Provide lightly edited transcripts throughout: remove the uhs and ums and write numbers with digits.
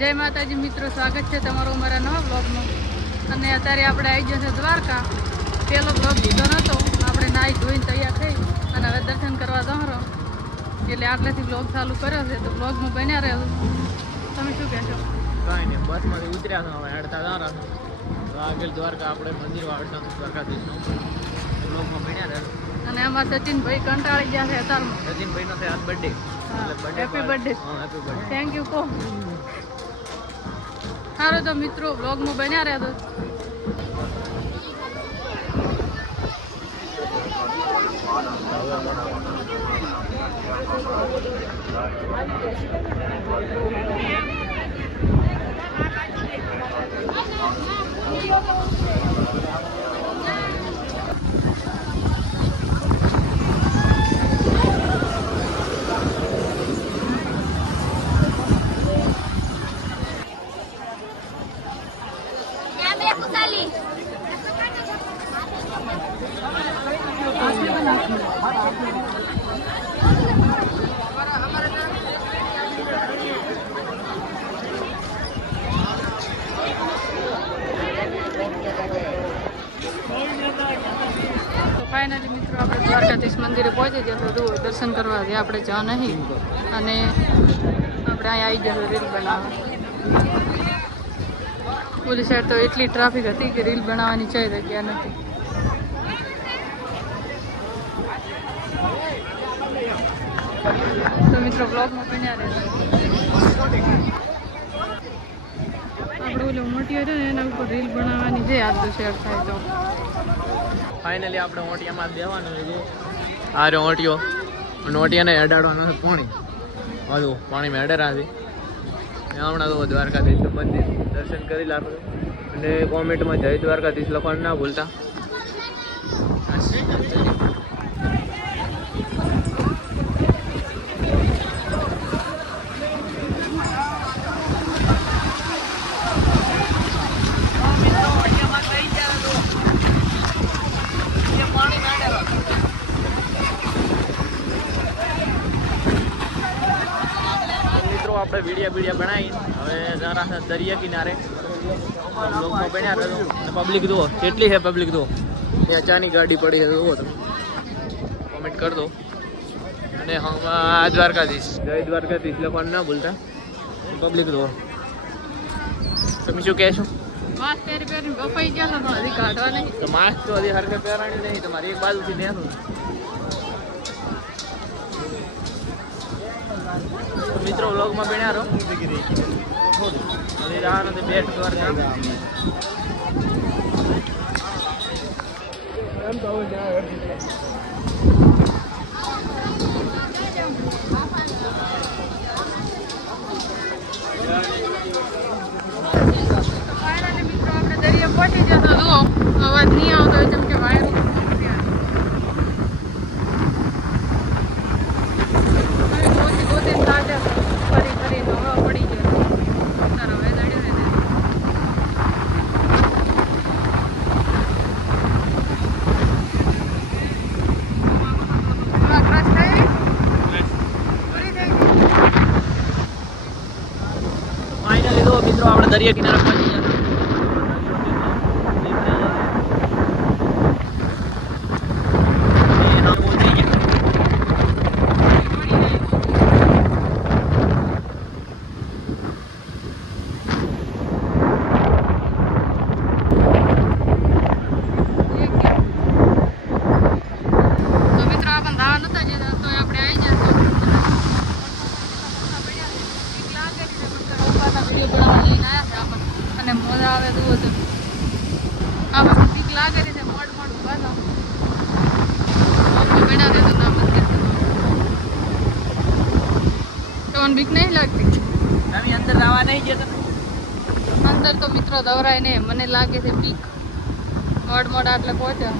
જય માતાજી મિત્રો, સ્વાગત છે તમારું અમારા નવા બ્લોગમાં. અને અત્યારે આપણે આવી જશે દ્વારકા. પહેલો બ્લોગ લીધો નહોતો, આપણે નાહી ધોઈને તૈયાર થઈ અને હવે દર્શન કરવા દોહરો એટલે આટલેથી બ્લોગ ચાલુ કર્યો છે. તો બ્લોગમાં બન્યા રહ્યો. તમે શું કહેશો? કાંઈ નહીં, બસમાંથી ઉતર્યા છો, હવે હેડતા જરા છો. તો આગળ દ્વારકા આપણે મંદિર વાળતા દ્વારકાધીશનું બ્લોગમાં બન્યા રહ્યો. અને અમારા સચિનભાઈ કંટાળી ગયા છે અત્યારમાં. સચિનભાઈનો છે આજ બર્થડે. Happy birthday. હા, હેપી બર્થડે. થેન્ક યુ કહો. સારું તો મિત્રો બ્લોગમાં બન્યા રહ્યા તો ફાઇનલી મિત્રો આપણે દ્વારકાધીશ મંદિરે પહોંચી જશે. તો દર્શન કરવા દે આપણે જા નહીં અને આપણે અહીંયા આવી જશે રીલ બનાવવા. ઓલી સાઈડ તો એટલી ટ્રાફિક હતી કે રીલ બનાવવાની ચાઈ જગ્યા નથી. તો મિત્રો બ્લોગમાં બન્યા રહેશે. આપણે ઓલી મોટી હતી ને એના ઉપર રીલ બનાવવાની છે. આજ તો શેર થાય તો ફાઇનલી આપણે ઓટિયામાં બેવાનું છે. આ રહ્યો ઓટિયો અને ઓટિયાને અડાડવાનો છે પાણી. હજુ પાણીમાં અડાડા છે. હમણાં તો દ્વારકાધીશ મંદિર દર્શન કરી લાગો. અને કોમેન્ટમાં જય દ્વારકાધીશ લખવાનું ના ભૂલતા. આપણે વિડીયા બનાવી હવે જરા દરિયા કિનારે લોકોમાં બન્યા રહ્યો. પબ્લિક જુઓ કેટલી છે. પબ્લિક જુઓ ત્યાં ચાની ગાડી પડી છે, જુઓ તમે કોમેન્ટ કરી દો. અને હા દ્વારકાધીશ જય દ્વારકાધીશ લખવાનું ના ભૂલતા. પબ્લિક જુઓ. તમે શું કહેશો? માસ્ક પહેરીને બફાઈ ગયા તો હજી કાઢવા નહીં. તો માસ્ક તો હજી હરખે પહેરાણી નહીં. તમારી એક બાજુથી નેનું મિત્રો વ્લોગમાં બન્યા રહો. હવે જવાનું છે બેટ દ્વારકા. ફાઇનલી મિત્રો આપણે દરિયા પહોંચી જતા. જુઓ અવાજ નહીં આવતો હોય જેમ કે વાયર મિત્રો આપણે દરિયા કિનારે પહોંચી ગયા. અને મોજા આવે તો આમાં બીક લાગે છે. મોડ બાંધો બના દે તો ના મંદિર તો બીક નહીં લાગતી. તમે અંદર આવવા નહીં જતા? અંદર તો મિત્રો દવરાય ને મને લાગે છે બીક. મોડ આટલે પહોંચ્યા.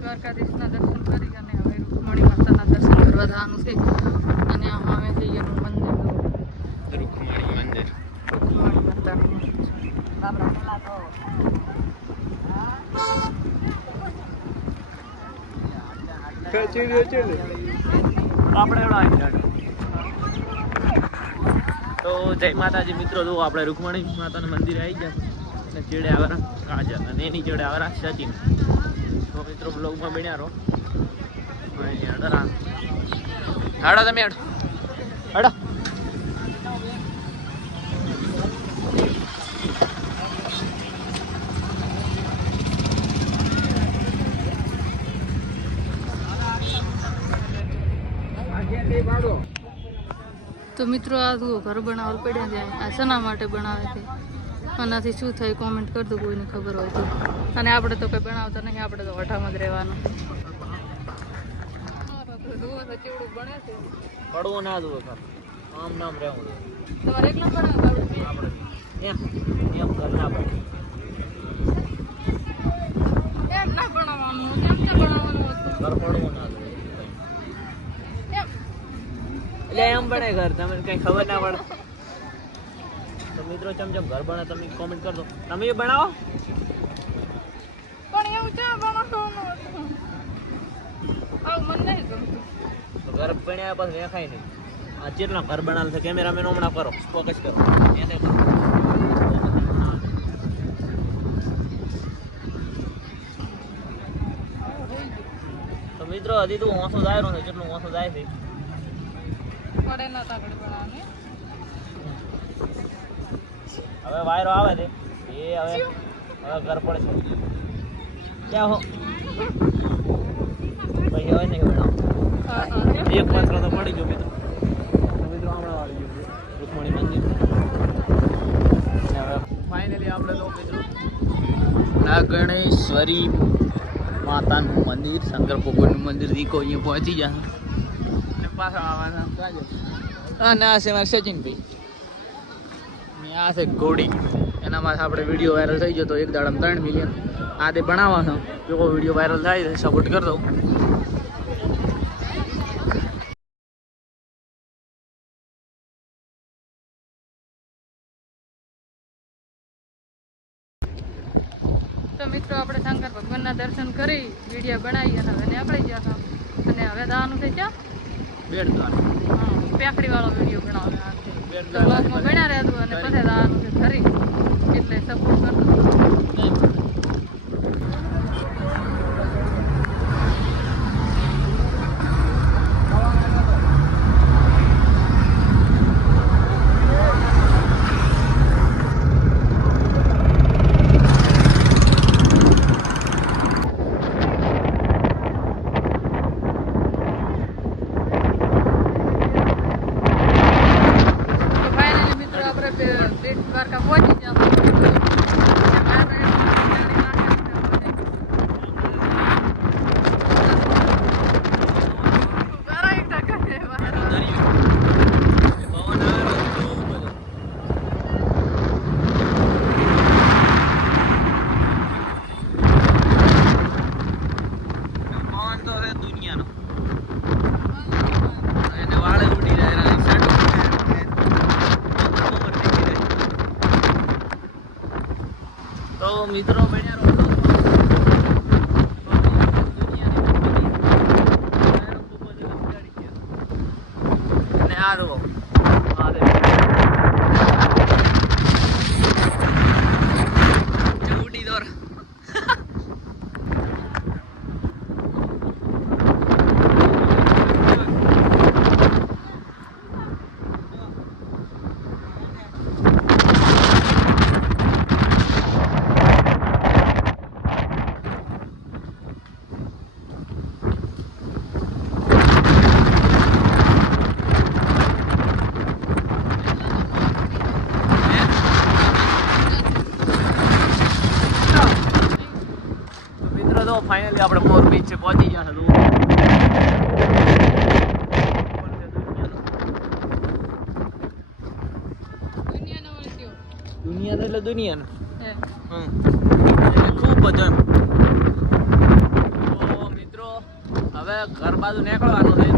દ્વારકાધીશના દર્શન કરી અને હવે રૂકમણી માતાના દર્શન કરવા જવાનું છે. અને હવે જઈએ મંદિર રૂકમણી મંદિર. તો જય માતાજી મિત્રો, જો આપણે રૂકમણી માતાના મંદિરે આવી ગયા અને ચેડે આવેલા કાજલ અને એની ચેડે આવેલા સચિન. તો મિત્રો બ્લોગમાં બન્યા રહો. હાડો તમે હાડો. તો મિત્રો આ જુઓ ઘર બનાવવા પડ્યા છે. આ શેના માટે બનાવે છે, આનાથી શું થાય કોમેન્ટ કરી દો કોઈને ખબર હોય તો. અને આપણે તો કંઈ બનાવતા નહીં, આપણે તો વઠામાં જ રહેવાનું. ચેવડું બને છે પડવું ના દો આમ નામ રહેવું તમારે એકલા બનાવવાનું આપણે એમ ઘર ના પડે એમ ના બનાવવાનું, કેમ કે બનાવવાનું હતું ઘર પડવું ના દો એમ. એટલે એમ બને ઘર, તમને કઈ ખબર ના પડે. તો મિત્રો ચમ ઘર બને તમે કોમેન્ટ કરજો. તમે એ બનાવો પણ એવું ક્યાં બનાવવાનું હતું? આવું મને નહીં ગમતું. તો ઘર બન્યા પછી દેખાય નહીં. આ જેટલા ઘર બનાવે છે કેમેરામેન હમણાં કરો, ફોકસ કરો એને કરો. તો મિત્રો હજી તું ઓછો જાય રહ્યો છે, જેટલું ઓછો જાય છે પડે ના તાકડે બનાવવાની. હવે વાયરો આવે છે એ હવે ઘર પડશે ક્યાં હો પછી હવે નહીં બનાવો. એક પાત્ર તો પડી ગયો મિત્રો. મિત્રો હમણાં વાળી ગયું રૂકમણી મંદિર. હવે ફાઇનલી આપણે તો મિત્રો નાગણેશ્વરી માતાનું મંદિર, શંકર ભગવાનનું મંદિર દીકો અહીંયા પહોંચી જાય અને પાછળ આવવાના કાજે. અને આ છે મારે સચિનભાઈ, આ છે ઘોડી. એનામાં આપણે વિડીયો વાયરલ થઈ ગયો તો એક દાડામાં 3 મિલિયન. આ તે બનાવવાનો, જો વિડીયો વાયરલ થાય તો સપોર્ટ કરી દઉં. તો મિત્રો આપણે શંકર ભગવાનના દર્શન કરી વિડીયો બનાવી અને હવે આપણે ગયા અને હવે જવાનું છે ક્યાં? બેડ દ્વારા હા, પેકડી વાળો વિડીયો બનાવવાનો છે. તો બ્લોગમાં બન્યા રહેતું અને પછી જવાનું છે ખરી, એટલે સપોર્ટ કરતો. બેટ દ્વારકા પહોંચી ગયા. તો મિત્રો બન્યા રહો. અને આ જુઓ ઉડી દોર. તો ફાઇનલી આપણે મોર બીચ છે પહોંચી ગયા છે. દુનિયા એટલે દુનિયા ખૂબ બધું એમ. તો મિત્રો હવે ઘર બાજુ નીકળવાનું છે.